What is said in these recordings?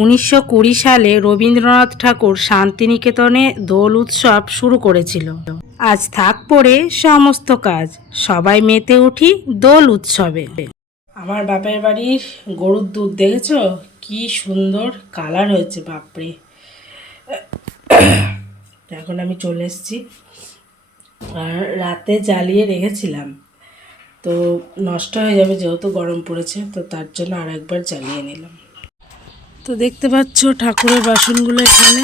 উনিশশো কুড়ি সালে রবীন্দ্রনাথ ঠাকুর শান্তিনিকেতনে দোল উৎসব শুরু করেছিল। আজ থাক পড়ে সমস্ত কাজ, সবাই মেতে উঠি দোল উৎসবে। আমার বাপের বাড়ির গরুর দুধ দেখেছ? কি সুন্দর কালার হয়েছে, বাপরে। এখন আমি চলে এসেছি। আর রাতে জ্বালিয়ে রেখেছিলাম। তো নষ্ট হয়ে যাবে, যেহেতু গরম পড়েছে, তো তার জন্য আর একবার জ্বালিয়ে নিলাম। তো দেখতে পাচ্ছ ঠাকুরের বাসনগুলো এখানে।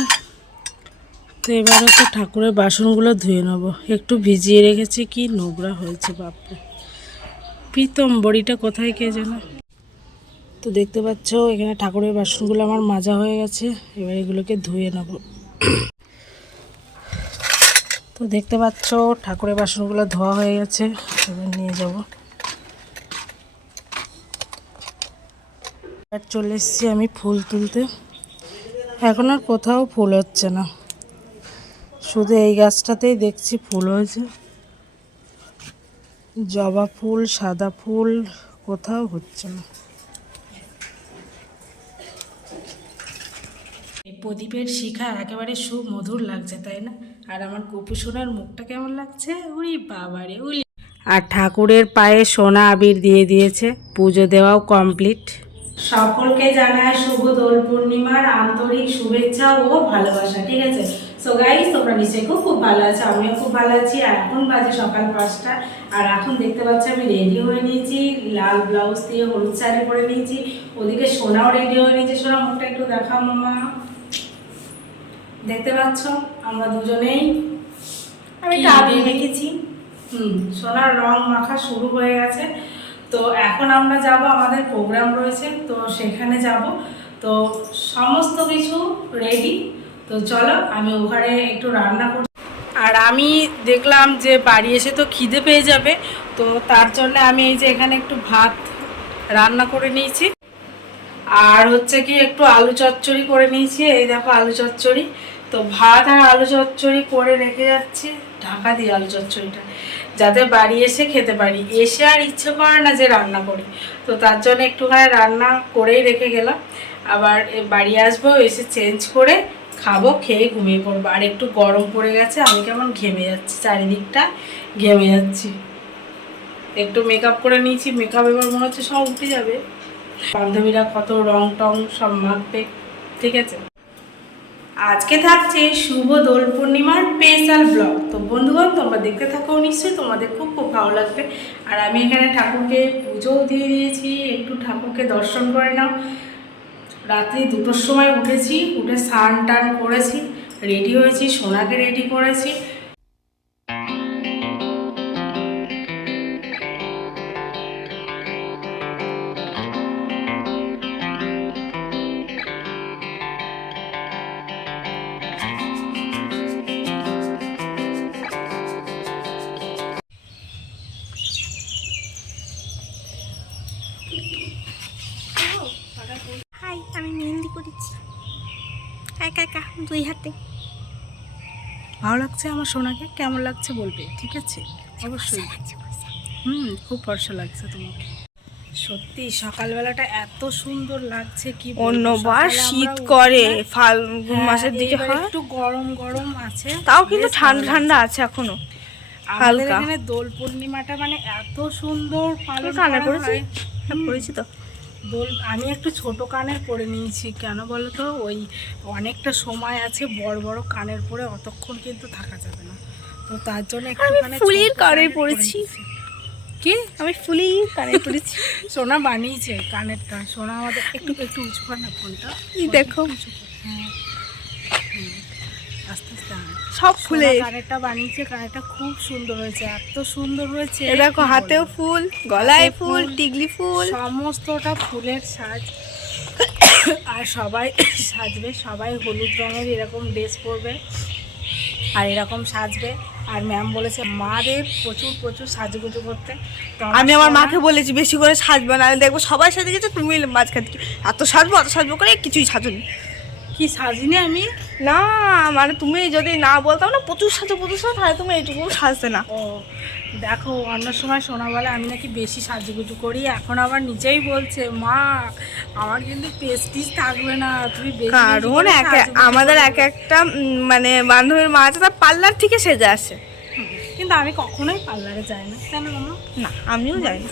তো এবার হচ্ছে ঠাকুরের বাসনগুলো ধুয়ে নেব। একটু ভিজিয়ে রেখেছি কি নোংরা হয়েছে, বাপরে। প্রীতম বড়িটা কোথায় কে যেন তো দেখতে পাচ্ছ এখানে ঠাকুরের বাসনগুলো আমার মাজা হয়ে গেছে, এবার এগুলোকে ধুয়ে নেব। তো দেখতে পাচ্ছ ঠাকুরের বাসনগুলো ধোয়া হয়ে গেছে, এবার নিয়ে যাব। আর চলে এসেছি আমি ফুল তুলতে। এখন আর কোথাও ফুল হচ্ছে না। শুধু এই গাছটাতেই দেখছি ফুল হয়েছে। জবা ফুল সাদা ফুল কোথাও হচ্ছে না। প্রদীপের শিখা একেবারে সুমধুর লাগছে তাই না? আর আমার গোপু সোনার মুখটা কেমন লাগছে? উরি বাবারে উলি আর ঠাকুরের পায়ে সোনা আবির দিয়ে দিয়েছে। পুজো দেওয়াও কমপ্লিট। সকলকে জানায় শুভ দোল পূর্ণিমার আন্তরিক শুভেচ্ছা ও ভালোবাসা ঠিক আছে? সো গাইস তোমরা নিশ্চয়ই খুব খুব ভালো আছো আমিও খুব ভালো আছি। আর এখন বাজে সকাল পাঁচটা আর এখন দেখতে পাচ্ছি আমি রেডি হয়ে নিয়েছি লাল ব্লাউজ দিয়ে হলুদ শাড়ি পরে নিয়েছি। ওদিকে সোনাও রেডি হয়ে নিয়েছি। সোনা মুখটা একটু দেখা মামা। দেখতে পাচ্ছ আমরা দুজনেই আমি কি একটা আবির মেখেছি। হুম সোনার রং মাখা শুরু হয়ে গেছে। তো এখন আমরা যাব, আমাদের প্রোগ্রাম রয়েছে, তো সেখানে যাব। তো সমস্ত কিছু রেডি তো চলো আমি ওখানে একটু রান্না করি। আর আমি দেখলাম যে বাড়ি এসে তো খিদে পেয়ে যাবে, তো তার জন্য আমি এই যে এখানে একটু ভাত রান্না করে নিয়েছি। আর হচ্ছে কি, একটু আলু চচ্চড়ি করে নিয়েছি, এই দেখো আলু চচ্চড়ি। তো ভাত আর আলু চচ্চড়ি করে রেখে যাচ্ছি, ঢাকা দিয়ে আলু চচ্চড়িটা। যাতে বাড়ি এসে খেতে পারি। এসে আর ইচ্ছে করে না যে রান্না করি। তো তার জন্য একটুখানি রান্না করেই রেখে গেলাম। আবার বাড়ি আসব, এসে চেঞ্জ করে খাব, খেয়ে ঘুমিয়ে পড়ব। আর একটু গরম পড়ে গেছে, আমি কেমন ঘেমে যাচ্ছি, চারিদিকটা ঘেমে যাচ্ছি। একটু মেকআপ করে নিয়েছি মেকআপ এবার মনে হচ্ছে সব উঠে যাবে। বান্ধবীরা কত রং টং সব মাখবে, ঠিক আছে? আজকে থাকছে শুভ দোল পূর্ণিমার স্পেশাল ব্লগ তো বন্ধুগণ, তোমরা দেখতে থাকো, নিশ্চয়ই তোমাদের খুব খুব ভালো লাগবে। আর আমি এখানে ঠাকুরকে পুজোও দিয়ে দিয়েছি, একটু ঠাকুরকে দর্শন করে নাও। রাত্রি দুটোর সময় উঠেছি, উঠে স্নান টান করেছি রেডি হয়েছি, সোনাকে রেডি করেছি। লাগছে আমার সোনাকে? কেমন লাগছে বলবে? ঠিক আছে? অবশ্যই। হুম খুব ফর্সা লাগছে তোমাকে। সত্যি সকালবেলাটা এত সুন্দর লাগছে কি। অন্যবার শীত করে ফাল্গুন হ্যাঁ, মাসের দিকে হয়? একটু গরম গরম আছে। তাও কিন্তু ঠান্ডা ঠান্ডা আছে এখনও। আমাদের। এখানে দোল পূর্ণিমাটা মানে এত সুন্দর পালন করা হয়। হ্যাঁ, পড়েছি তো। দোল আমি একটু ছোট কানের পরে নিয়েছি। কেন বলো তো ওই অনেকটা সময় আছে বড় বড় কানের পরে অতক্ষণ কিন্তু থাকা যাবে না। তো তার জন্য একটুখানি ফুলির পরে পরেছি। কি? আমি ফুলি কানে পড়েছি সোনা বানিয়েছে কানেরটা। সোনা আমাদের একটু একটু উঁচু কর না ফোনটা দেখো। উঁচু কর, হ্যাঁ। আস্তে আস্তে সব ফুলে। কানেরটা বানিয়েছে কানেরটা খুব সুন্দর হয়েছে এত সুন্দর হয়েছে। দেখো হাতেও ফুল গলায় ফুল টিগলি ফুল। সমস্তটা ফুলের সাজ। আর সবাই সাজবে সবাই হলুদ রঙের এরকম ড্রেস পরবে আর এরকম সাজবে। আর ম্যাম বলেছে মাদের প্রচুর প্রচুর সাজুগুজু করতে। আমি আমার মাকে বলেছি বেশি করে সাজবে না। আমি দেখব সবাই সাজে গেছে তুমি মাঝখান থেকে এত সাজবো এত সাজবো করে কিছুই সাজুনি। কি সাজিনি আমি? না মানে তুমি যদি না বলতাম না প্রচুর সাজো প্রচুর সাজো তাহলে তুমি এইটুকু সাজতে না। ও দেখো অন্য সময় শোনা বলে আমি নাকি বেশি সাজুগুজু করি এখন আবার নিজেই বলছে মা আমার কিন্তু পেস্টিস থাকবে না তুমি কারণ করে এক আমাদের এক একটা মানে বান্ধবীর মা আছে তার পার্লার থেকে সেজে আসে। কিন্তু আমি কখনোই পার্লারে যাই না কেন মামা না আমিও যাই না।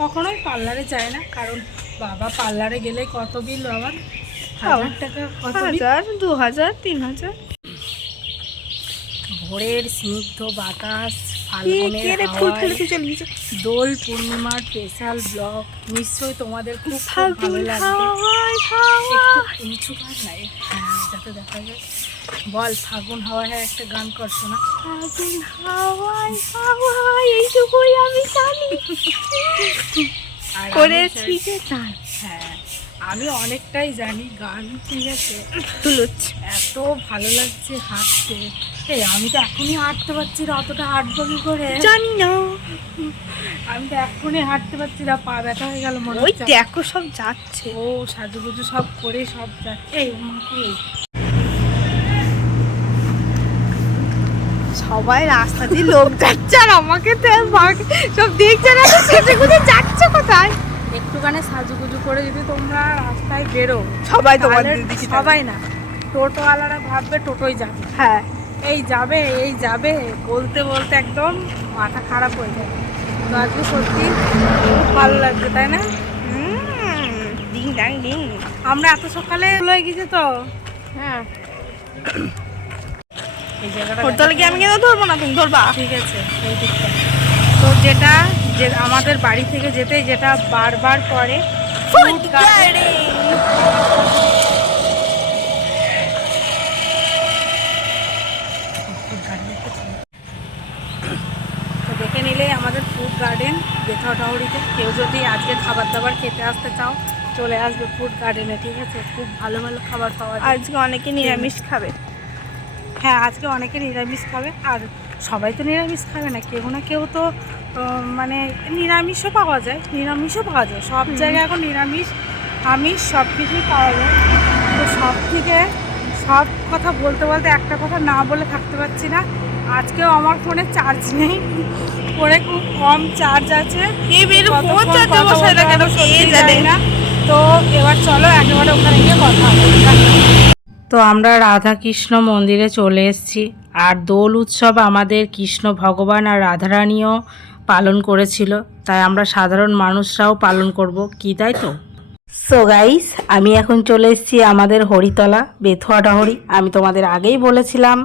কখনোই পার্লারে যাই না কারণ বাবা পার্লারে গেলে কত বিল আমার হাজার দু হাজার তিন হাজার। ভোরের স্নিগ্ধ বাতাস দোল পূর্ণিমার স্পেশাল ব্লগ নিশ্চয়ই তোমাদের খুব ভালো লাগবে। হাওয়ায় একটু গান নাই যাতে দেখা যায়। বল ফাগুন হাওয়া হ্যাঁ একটা গান করছ না ফাগুন হাওয়ায় হাওয়ায় এইটুকুই আমি জানি। করেছি যে হ্যাঁ আমি অনেকটাই জানি গান ঠিক আছে? এত ভালো লাগছে হাঁটতে। এই আমি তো এখনই হাঁটতে পারছি না অতটা হাঁটবো কি করে? জানি না। আমি তো এখনই হাঁটতে পারছি না পা ব্যথা হয়ে গেল মনে ওই হচ্ছে। দেখো সব যাচ্ছে। ও সাজুগুজু সব করে সব যাচ্ছে। এই মা সবাই রাস্তা দিয়ে লোক যাচ্ছে আর আমাকে তো সব দেখছে না যাচ্ছে কোথায়? একটুখানি সাজুগুজু করে যদি তোমরা রাস্তায় বেরো সবাই তোমার দিকে সবাই না টোটোওয়ালারা ভাববে টোটোই যাবে। হ্যাঁ। এই যাবে এই যাবে বলতে বলতে একদম মাথা খারাপ হয়ে যাবে। তো আজকে সত্যি খুব ভালো লাগছে তাই না? ডিং ডাং ডিং আমরা এত সকালে হয়ে গেছে তো। হ্যাঁ। এই জায়গাটা আমি কেন ধরবো না? তুমি ধরবা? ঠিক আছে এই দিকটা। তো যেটা যে আমাদের বাড়ি থেকে যেতে যেটা বারবার করে দেখে নিলেই আমাদের ফুড গার্ডেন বেথাটাউরিতে কেউ যদি আজকে খাবার দাবার খেতে আসতে চাও চলে আসবে ফুড গার্ডেনে ঠিক আছে? খুব ভালো ভালো খাবার পাওয়া যায়। আজকে অনেকে নিরামিষ খাবে। হ্যাঁ আজকে অনেকে নিরামিষ খাবে। আর সবাই তো নিরামিষ খাবে না কেউ না কেউ তো উম, মানে নিরামিষও পাওয়া যায় নিরামিষও পাওয়া যায়। সব জায়গায় এখন নিরামিষ আমিষ সব কিছুই পাওয়া যায়। তো সব থেকে সব কথা বলতে বলতে একটা কথা না বলে থাকতে পারছি না। আজকেও আমার ফোনে চার্জ নেই। ফোনে খুব কম চার্জ আছে। না তো এবার চলো একেবারে ওখানে গিয়ে কথা তো আমরা রাধা কৃষ্ণ মন্দিরে চলে এসেছি। আর দোল উৎসব আমাদের কৃষ্ণ ভগবান আর রাধারানীও পালন করেছিল, তাই আমরা সাধারণ মানুষরাও পালন করব, কি তাই তো? সো গাইস আমি এখন চলে এসেছি আমাদের হরিতলা, বেথুয়া ডহরি। আমি তোমাদের আগেই বলেছিলাম,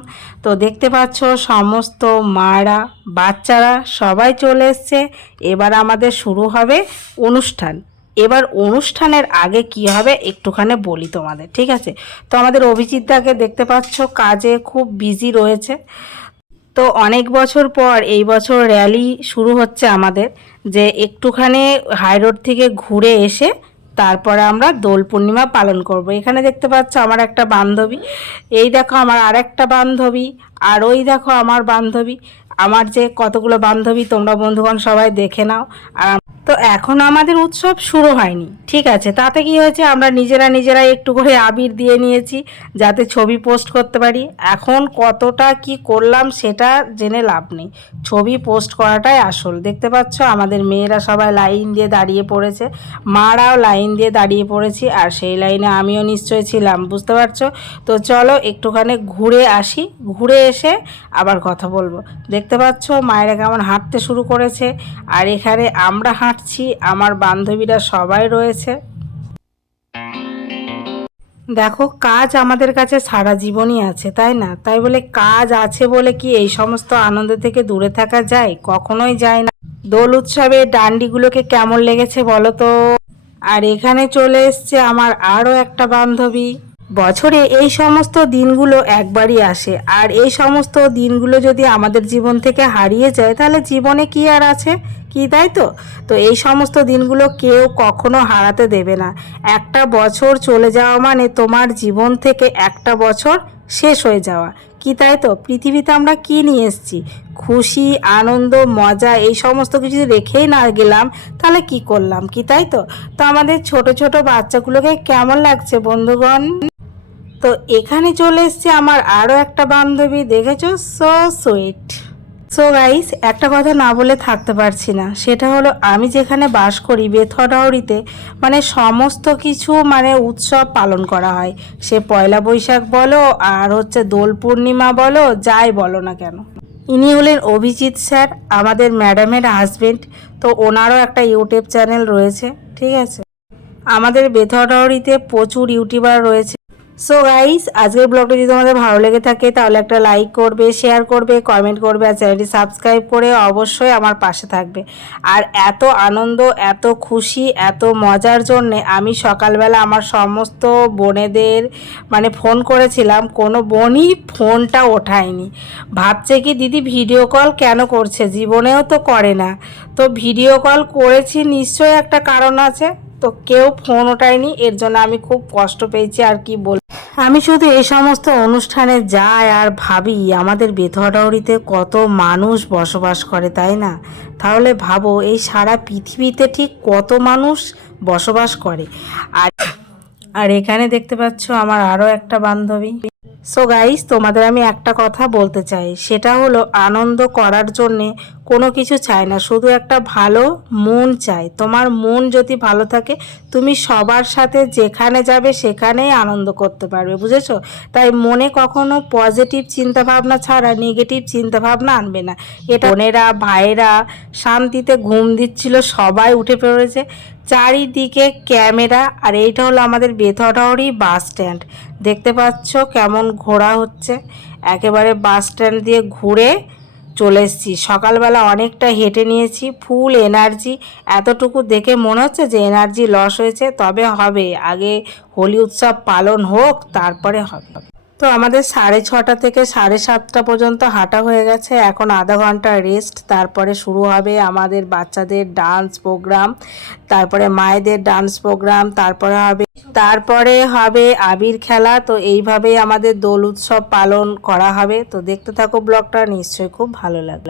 তো দেখতে পাচ্ছ সমস্ত মারা, বাচ্চারা সবাই চলে এসছে। এবার আমাদের শুরু হবে অনুষ্ঠান। এবার অনুষ্ঠানের আগে কি হবে একটুখানি বলি তোমাদের, ঠিক আছে? তো আমাদের অভিজিৎদাকে দেখতে পাচ্ছ, কাজে খুব বিজি রয়েছে। তো অনেক বছর পর এই বছর র্যালি শুরু হচ্ছে আমাদের, যে একটুখানি হাইরোড থেকে ঘুরে এসে তারপরে আমরা দোল পূর্ণিমা পালন করব। এখানে দেখতে পাচ্ছ আমার একটা বান্ধবী, এই দেখো আমার আরেকটা বান্ধবী, আর ওই দেখো আমার বান্ধবী। আমার যে কতগুলো বান্ধবী, তোমরা বন্ধুগণ সবাই দেখে নাও। আর তো এখনও আমাদের উৎসব শুরু হয়নি, ঠিক আছে? তাতে কি হয়েছে? আমরা নিজেরা নিজেরা একটু করে আবির দিয়ে নিয়েছি, যাতে ছবি পোস্ট করতে পারি। এখন কতটা কি করলাম সেটা জেনে লাভ নেই। ছবি পোস্ট করাটাই আসল। দেখতে পাচ্ছ, আমাদের মেয়েরা সবাই লাইন দিয়ে দাঁড়িয়ে পড়েছে। মারাও লাইন দিয়ে দাঁড়িয়ে পড়েছি, আর সেই লাইনে আমিও নিশ্চয় ছিলাম, বুঝতে পারছ? তো চলো একটুখানি ঘুরে আসি। ঘুরে এসে আবার কথা বলব। দেখতে পাচ্ছ, মায়েরা কেমন হাঁটতে শুরু করেছে, আর এখানে আমরা হাঁটছি আমার বান্ধবীরা সবাই রয়েছে। দেখো, কাজ আমাদের কাছে সারা জীবনই আছে, তাই না? তাই বলে কাজ আছে বলে কি এই সমস্ত আনন্দ থেকে দূরে থাকা যায়? কখনোই যায় না। দোল উৎসবে ডান্ডিগুলোকে কেমন লেগেছে বলো তো? আর এখানে চলে এসছে আমার আরও একটা বান্ধবী। বছরে এই সমস্ত দিনগুলো একবারই আসে। আর এই সমস্ত দিনগুলো যদি আমাদের জীবন থেকে হারিয়ে যায়, তাহলে জীবনে কি আর আছে? কি তাই তো? তো এই সমস্ত দিনগুলো কেউ কখনো হারাতে দেবে না। একটা বছর চলে যাওয়া মানে তোমার জীবন থেকে একটা বছর শেষ হয়ে যাওয়া। কি তাই তো? পৃথিবীতে আমরা কি নিয়ে এসেছি? খুশি, আনন্দ, মজা, এই সমস্ত কিছু রেখেই না গেলাম, তাহলে কি করলাম? কি তাই তো? তো আমাদের ছোট ছোট বাচ্চাগুলোকে কেমন লাগছে বন্ধুগণ? তো এখানে চলে এসছে আমার আরও একটা বান্ধবী, দেখেছ? সো সুইট সো গাইস একটা কথা না বলে থাকতে পারছি না। সেটা হলো, আমি যেখানে বাস করি বেথডাউরিতে মানে সমস্ত কিছু মানে উৎসব পালন করা হয়। সে পয়লা বৈশাখ বলো, আর হচ্ছে দোল পূর্ণিমা বলো, যাই বলো না কেন। ইনি হলেন অভিজিৎ স্যার, আমাদের ম্যাডামের হাজবেন্ড। তো ওনারও একটা ইউটিউব চ্যানেল রয়েছে, ঠিক আছে? আমাদের বেথডাউরিতে প্রচুর ইউটিউবার রয়েছে। সো গাইস আজকের ব্লগটা যদি তোমাদের ভালো লেগে থাকে, তাহলে একটা লাইক করবে শেয়ার করবে কমেন্ট করবে আর চ্যানেলটি সাবস্ক্রাইব করে অবশ্যই আমার পাশে থাকবে। আর এত আনন্দ, এত খুশি, এত মজার জন্যে আমি সকালবেলা আমার সমস্ত বোনেদের মানে ফোন করেছিলাম, কোনো বোনই ফোনটা ওঠায়নি। ভাবছে কি, দিদি ভিডিও কল কেন করছে? জীবনেও তো করে না। তো ভিডিও কল করেছি, নিশ্চয়ই একটা কারণ আছে। তো কেউ ফোন ওঠায়নি, এর জন্য আমি খুব কষ্ট পেয়েছি, আর কি বল আমি শুধু এই সমস্ত অনুষ্ঠানে যাই আর ভাবি, আমাদের বেথডাউরিতে কত মানুষ বসবাস করে, তাই না? তাহলে ভাবো, এই সারা পৃথিবীতে ঠিক কত মানুষ বসবাস করে? আর আর এখানে দেখতে পাচ্ছ আমার আরও একটা বান্ধবী। সো গাইস তোমাদের আমি একটা কথা বলতে চাই। সেটা হলো, আনন্দ করার জন্যে কোনো কিছু চাই না, শুধু একটা ভালো মন চাই। তোমার মন যদি ভালো থাকে, তুমি সবার সাথে যেখানে যাবে, সেখানেই আনন্দ করতে পারবে, বুঝেছ? তাই মনে কখনো পজিটিভ চিন্তা ভাবনা ছাড়া নেগেটিভ চিন্তা ভাবনা আনবে না। এটা বোনেরা, ভাইয়েরা শান্তিতে ঘুম দিচ্ছিল, সবাই উঠে পড়েছে। চারিদিকে ক্যামেরা, আর এইটা হলো আমাদের বেথটাওয়ারই বাস স্ট্যান্ড। দেখতে পাচ্ছ কেমন ঘোরা হচ্ছে। একেবারে বাস স্ট্যান্ড দিয়ে ঘুরে চলে এসেছি। সকালবেলা অনেকটা হেঁটে নিয়েছি, ফুল এনার্জি। এতটুকু দেখে মনে হচ্ছে যে এনার্জি লস হয়েছে, তবে হবে। আগে হোলি উৎসব পালন হোক, তারপরে হবে। তো আমাদের সাড়ে ছটা থেকে সাড়ে সাতটা পর্যন্ত হাঁটা হয়ে গেছে। এখন আধা ঘণ্টা রেস্ট তারপরে শুরু হবে আমাদের বাচ্চাদের ডান্স প্রোগ্রাম তারপরে মায়েদের ডান্স প্রোগ্রাম তারপরে হবে তারপরে হবে আবির খেলা। তো এইভাবেই আমাদের দোল উৎসব পালন করা হবে। তো দেখতে থাকো ব্লগটা, নিশ্চয়ই খুব ভালো লাগল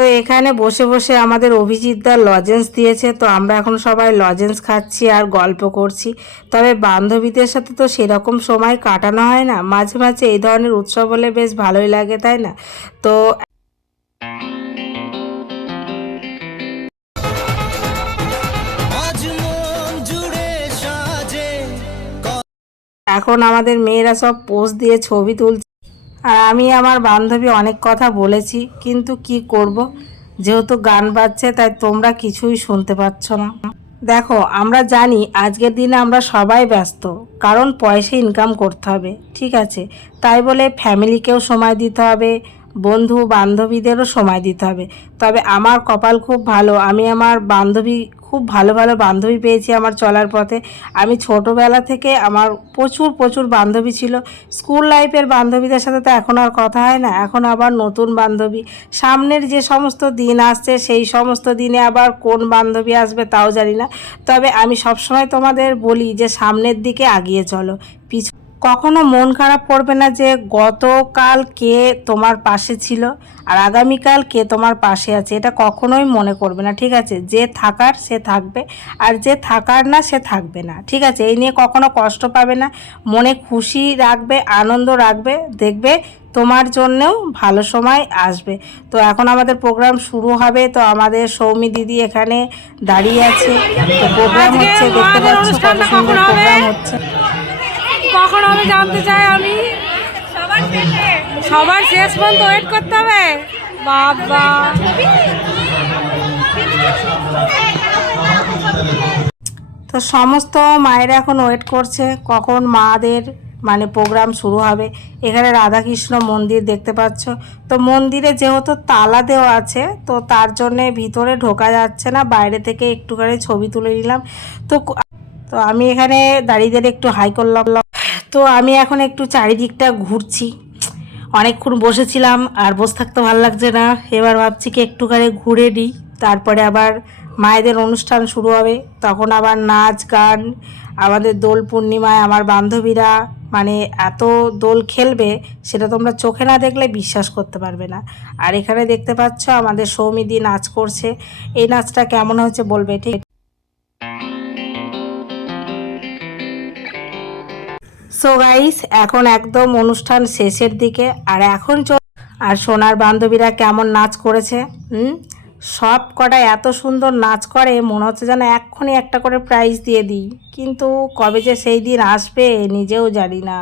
তো এখানে বসে বসে আমাদের অভিজিৎ অভিজিৎদার লজেন্স দিয়েছে। তো আমরা এখন সবাই লজেন্স খাচ্ছি আর গল্প করছি। তবে বান্ধবীদের সাথে তো সেরকম সময় কাটানো হয় না। মাঝে মাঝে এই ধরনের উৎসব হলে বেশ ভালোই লাগে তাই না? তো এখন আমাদের মেয়েরা সব পোস্ট দিয়ে ছবি তুলছে। আর আমি আমার বান্ধবী অনেক কথা বলেছি, কিন্তু কি করব? যেহেতু গান বাজছে, তাই তোমরা কিছুই শুনতে পাচ্ছ না। দেখো, আমরা জানি আজকের দিনে আমরা সবাই ব্যস্ত, কারণ পয়সা ইনকাম করতে হবে, ঠিক আছে? তাই বলে ফ্যামিলিকেও সময় দিতে হবে বন্ধু বান্ধবীদেরও সময় দিতে হবে। তবে আমার কপাল খুব ভালো, আমি আমার বান্ধবী খুব ভালো ভালো বান্ধবী পেয়েছি আমার চলার পথে। আমি ছোটোবেলা থেকে আমার প্রচুর প্রচুর বান্ধবী ছিল। স্কুল লাইফের বান্ধবীদের সাথে তো এখন আর কথা হয় না। এখন আবার নতুন বান্ধবী। সামনের যে সমস্ত দিন আসছে, সেই সমস্ত দিনে আবার কোন বান্ধবী আসবে তাও জানি না। তবে আমি সবসময় তোমাদের বলি যে সামনের দিকে আগিয়ে চলো। পিছু কখনো মন খারাপ করবে না যে গতকাল কে তোমার পাশে ছিল আর আগামীকাল কে তোমার পাশে আছে এটা কখনোই মনে করবে না ঠিক আছে? যে থাকার সে থাকবে আর যে থাকার না সে থাকবে না ঠিক আছে? এই নিয়ে কখনো কষ্ট পাবে না মনে খুশি রাখবে আনন্দ রাখবে দেখবে তোমার জন্যেও ভালো সময় আসবে। তো এখন আমাদের প্রোগ্রাম শুরু হবে তো আমাদের সৌমি দিদি এখানে দাঁড়িয়ে আছে। তো প্রোগ্রাম হচ্ছে দেখতে পাচ্ছ কত সুন্দর প্রোগ্রাম হচ্ছে। কখন হবে জানতে চাই আমি? সবার শেষ। পর্যন্ত ওয়েট করতে হবে? বাবা। তো সমস্ত মায়েরা এখন ওয়েট করছে কখন মাদের মানে প্রোগ্রাম শুরু হবে। এখানে রাধাকৃষ্ণ মন্দির দেখতে পাচ্ছ। তো মন্দিরে যেহেতু তালা দেওয়া আছে তো তার জন্যে ভিতরে ঢোকা যাচ্ছে না বাইরে থেকে একটুখানি ছবি তুলে নিলাম। তো তো আমি এখানে দাঁড়িয়ে একটু হাই করলাম তো আমি এখন একটু চারিদিকটা ঘুরছি। অনেকক্ষণ বসেছিলাম, আর বসে থাকতে ভালো লাগছে না। এবার ভাবছি কি একটুখানি ঘুরে নিই। তারপরে আবার মায়েদের অনুষ্ঠান শুরু হবে। তখন আবার নাচ, গান, আমাদের দোল পূর্ণিমায় আমার বান্ধবীরা মানে এত দোল খেলবে, সেটা তোমরা চোখে না দেখলে বিশ্বাস করতে পারবে না। আর এখানে দেখতে পাচ্ছ আমাদের সৌমিদি নাচ করছে। এই নাচটা কেমন হয়েছে বলবে ঠিক সো গাইস এখন একদম অনুষ্ঠান শেষের দিকে। আর এখন আর সোনার বান্ধবীরা কেমন নাচ করেছে? হুম? সব কটা এত সুন্দর নাচ করে, মনে হচ্ছে যেন এক্ষুনি একটা করে প্রাইজ দিয়ে দিই। কিন্তু কবে যে সেই দিন আসবে, নিজেও জানি না।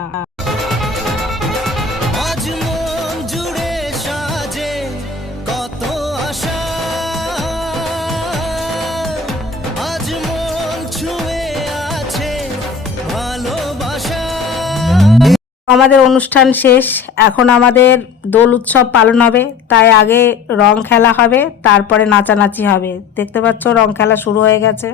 আমাদের অনুষ্ঠান শেষ। এখন আমাদের দোল উৎসব পালন হবে তাই আগে রং খেলা হবে তারপরে নাচানাচি হবে। দেখতে পাচ্ছ রং খেলা শুরু হয়ে গেছে।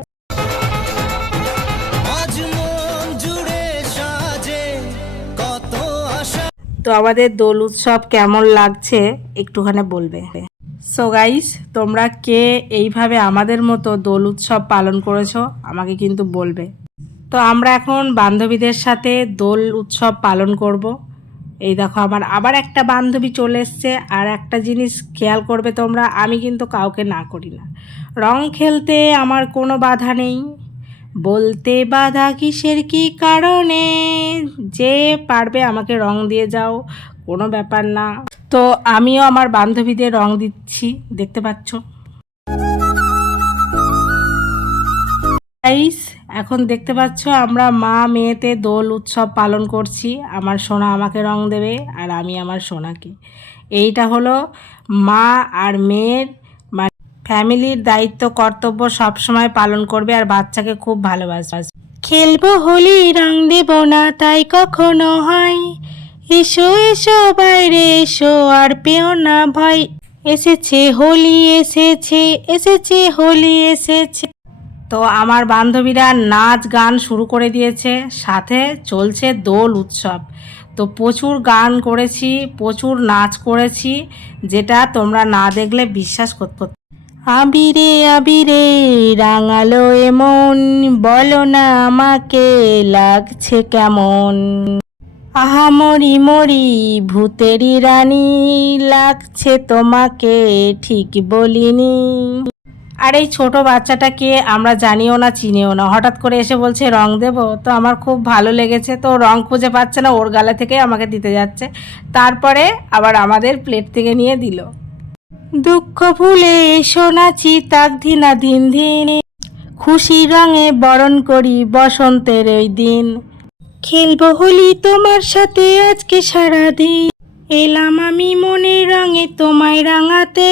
তো আমাদের দোল উৎসব কেমন লাগছে একটুখানি বলবে। সো গাইস তোমরা কে এইভাবে আমাদের মতো দোল উৎসব পালন করেছ আমাকে কিন্তু বলবে। তো আমরা এখন বান্ধবীদের সাথে দোল উৎসব পালন করব। এই দেখো আমার আবার একটা বান্ধবী চলে এসছে, আর একটা জিনিস খেয়াল করবে তোমরা, আমি কিন্তু কাউকে না করি না। রং খেলতে আমার কোনো বাধা নেই, বলতে বাধা কিসের কি কারণে? যে পারবে আমাকে রং দিয়ে যাও, কোনো ব্যাপার না। তো আমিও আমার বান্ধবীদের রং দিচ্ছি, দেখতে পাচ্ছ? গাইস এখন দেখতে পাচ্ছ আমরা মা, মেয়েতে দোল উৎসব পালন করছি। আমার সোনা আমাকে রং দেবে আর আমি আমার সোনাকে। এইটা হলো মা আর মেয়ের মানে ফ্যামিলির দায়িত্ব, কর্তব্য সব সময় পালন করবে আর বাচ্চাকে খুব ভালোবাসবে। খেলব হোলি, রং দেব না, তাই কখনো হয়। এসো এসো, বাইরে এসো, আর পেও না ভয়। এসেছে হোলি, এসেছে এসেছে হোলি, এসেছে। তো আমার বান্ধবীরা নাচ গান শুরু করে দিয়েছে, সাথে চলছে দোল উৎসব। তো প্রচুর গান করেছি, প্রচুর নাচ করেছি, যেটা তোমরা না দেখলে বিশ্বাস করতে আবিরে আবিরে, রাঙালো এমন বলো না আমাকে লাগছে কেমন? আহা, মরি মরি ভূতেরি রানী, লাগছে তোমাকে ঠিক বলিনি। আর এই ছোট বাচ্চাটাকে আমরা জানিও না, চিনিও না। হঠাৎ করে এসে বলছে, রং দেব? তো আমার খুব ভালো লেগেছে। তো রং খুঁজে পাচ্ছে না, ওর গালা থেকে আমাকে দিতে যাচ্ছে। তারপরে আবার আমাদের প্লেট থেকে নিয়ে দিল। দুঃখ ভুলে এসো না তাক ধিনা দিন দিন। খুশি রঙে বরণ করি বসন্তের ওই দিন। খেলব হোলি তোমার সাথে আজকে সারাদিন। এলাম আমি মনে রঙে তোমায় রাঙাতে।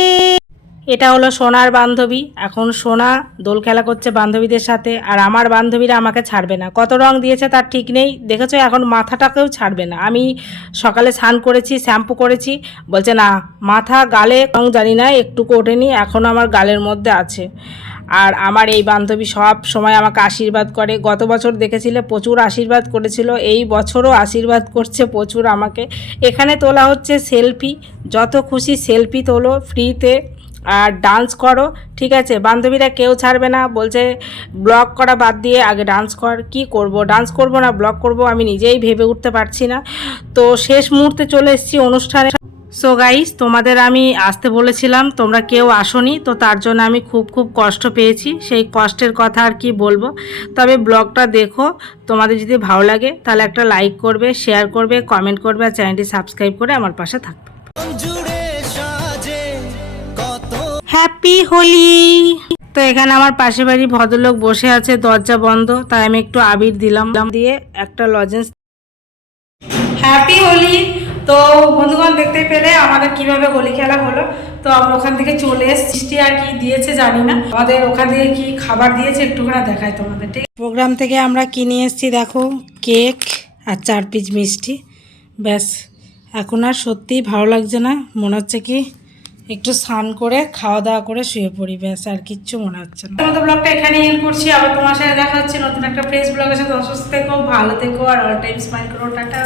এটা হলো সোনার বান্ধবী। এখন সোনা দোল খেলা করছে বান্ধবীদের সাথে আর আমার বান্ধবীরা আমাকে ছাড়বে না। কত রং দিয়েছে তার ঠিক নেই। দেখেছ, এখন মাথাটাকেও ছাড়বে না। আমি সকালে স্নান করেছি, শ্যাম্পু করেছি। বলছে, না, মাথা, গালে রং জানি না, একটুকু ওঠেনি, এখন আমার গালের মধ্যে আছে। আর আমার এই বান্ধবী সব সময় আমাকে আশীর্বাদ করে। গত বছর দেখেছিলে, প্রচুর আশীর্বাদ করেছিল। এই বছরও আশীর্বাদ করছে প্রচুর আমাকে। এখানে তোলা হচ্ছে সেলফি। যত খুশি সেলফি তোলো, ফ্রিতে। আর ডান্স করো, ঠিক আছে? বান্ধবীরা কেউ ছাড়বে না, বলছে ব্লগ করা বাদ দিয়ে আগে ডান্স কর, কি করব? ডান্স করব না ব্লগ করব আমি নিজেই ভেবে উঠতে পারছি না। তো শেষ মুহূর্তে চলে এসেছি অনুষ্ঠানে। সো গাইস তোমাদের আমি আসতে বলেছিলাম, তোমরা কেউ আসনি, তো তার জন্য আমি খুব খুব কষ্ট পেয়েছি। সেই কষ্টের কথা আর কি বলব? তবে ব্লগটা দেখো, তোমাদের যদি ভালো লাগে, তাহলে একটা লাইক করবে শেয়ার করবে কমেন্ট করবে, আর চ্যানেলটি সাবস্ক্রাইব করে আমার পাশে থাকবে। হ্যাপি হোলি তো এখানে আমার পাশে বাড়ি ভদ্রলোক বসে আছে, দরজা বন্ধ, তাই আমি একটু আবির দিলাম। দিয়ে একটা লজেন্স হ্যাপি হোলি তো বন্ধুগণ, দেখতে পেলে আমাদের কীভাবে হোলি খেলা হলো। তো আমরা ওখান থেকে চলে এসছি। আর কি দিয়েছে জানি না। আমাদের ওখান থেকে কি খাবার দিয়েছে একটুখানি দেখাই তোমাদের, ঠিক প্রোগ্রাম থেকে আমরা কিনে এসেছি দেখো? কেক আর চার পিস মিষ্টি। ব্যাস, এখন আর সত্যিই ভালো লাগছে না। মনে হচ্ছে কি একটু স্নান করে খাওয়া দাওয়া করে শুয়ে পড়ি, ব্যাস, আর কিচ্ছু মনে হচ্ছে না। তোমাদের ব্লগটা এখানে এন্ড করছি। আবার তোমার সাথে দেখা হচ্ছে নতুন একটা ফ্রেশ ব্লগ আছে তোমার সুস্থ থেকো, ভালো থেকো, আর অল টাইম স্মাইল করো, টাটা।